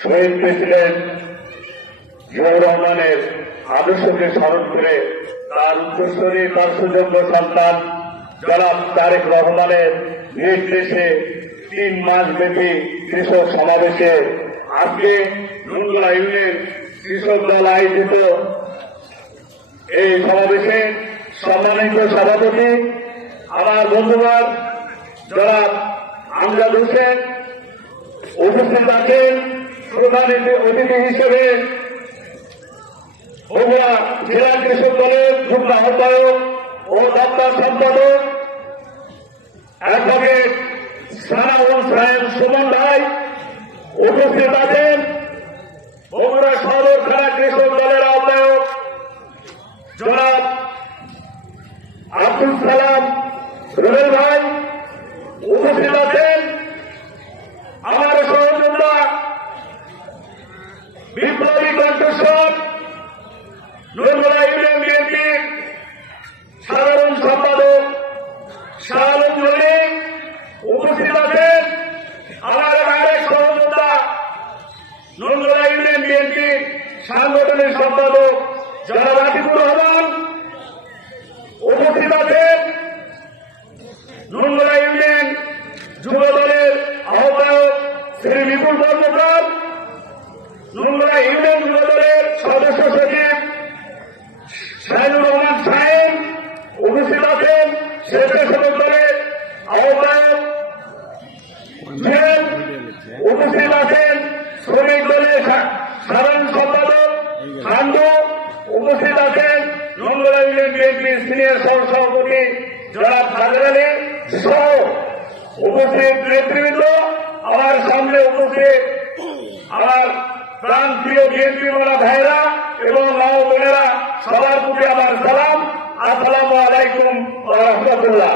শহীদ president Ziaur রহমানের আদর্শকে স্মরণ করে তার উত্তরসূরি তার সুযোগ্য সন্তান জনাব তারেক রহমানের নির্দেশে 3 মাস ব্যাপী কৃষক সমাবেশে আজকে নুনগোলা ইউনিয়ন কৃষক দল আয়োজিত এই সমাবেশে সম্মানিত সভাপতি আমার বন্ধুবান জনাব আমজাদ হোসেন উপস্থিত আছেন। প্রধান অতিথি হিসেবে বগুড়া জেলা কৃষক দলের যুগ্ম আহ্বায়ক ও দপ্তর সম্পাদক অ্যাডভোকেট সানাউল সাহেব সুমন ভাই উপস্থিত আছেন। বগুড়া সদর থানা কৃষক দলের আহ্বায়ক জনাব আব্দুল সালাম রুবেল ভাই উপস্থিত আছেন। আমার সহযোদ্ধা বিপ্লবী কণ্ঠস্বর নুনগোলা ইউনিয়ন বিএনপির সাধারণ সম্পাদক শাহ আলম জলিল উপস্থিত আছেন। আমার আরেক সহযোদ্ধা নুনগোলা ইউনিয়ন বিএনপির সাংগঠনিক সম্পাদক জনাব আতিকুর রহমান উপস্থিত আছেন। নুনগোলা ইউনিয়ন যুব দলের আহ্বায়ক শ্রী বিপুল কর্মকার, নুনগোলা ইউনিয়ন যুব দলের সদস্য সচিব শাহিনুর রহমান সাহেব উপস্থিত আছেন। স্বেচ্ছাসেবক দলের আহ্বায়ক উপস্থিত আছেন। শ্রমিক দলের সাধারণ সম্পাদক খান্ডু উপস্থিত আছেন। নুনগোলা ইউনিয়ন বিএনপির সিনিয়র সহ সভাপতি জনাব কাদের আলী সহ উপস্থিত নেতৃবৃন্দ, আমার সামনে উপস্থিত আমার প্রাণ প্রিয় বিএনপি মারা ভাইরা এবং মা বোনেরা, সবার প্রতি আমার সালাম। আসসালামু আলাইকুম ওয়া রাহমাতুল্লাহ।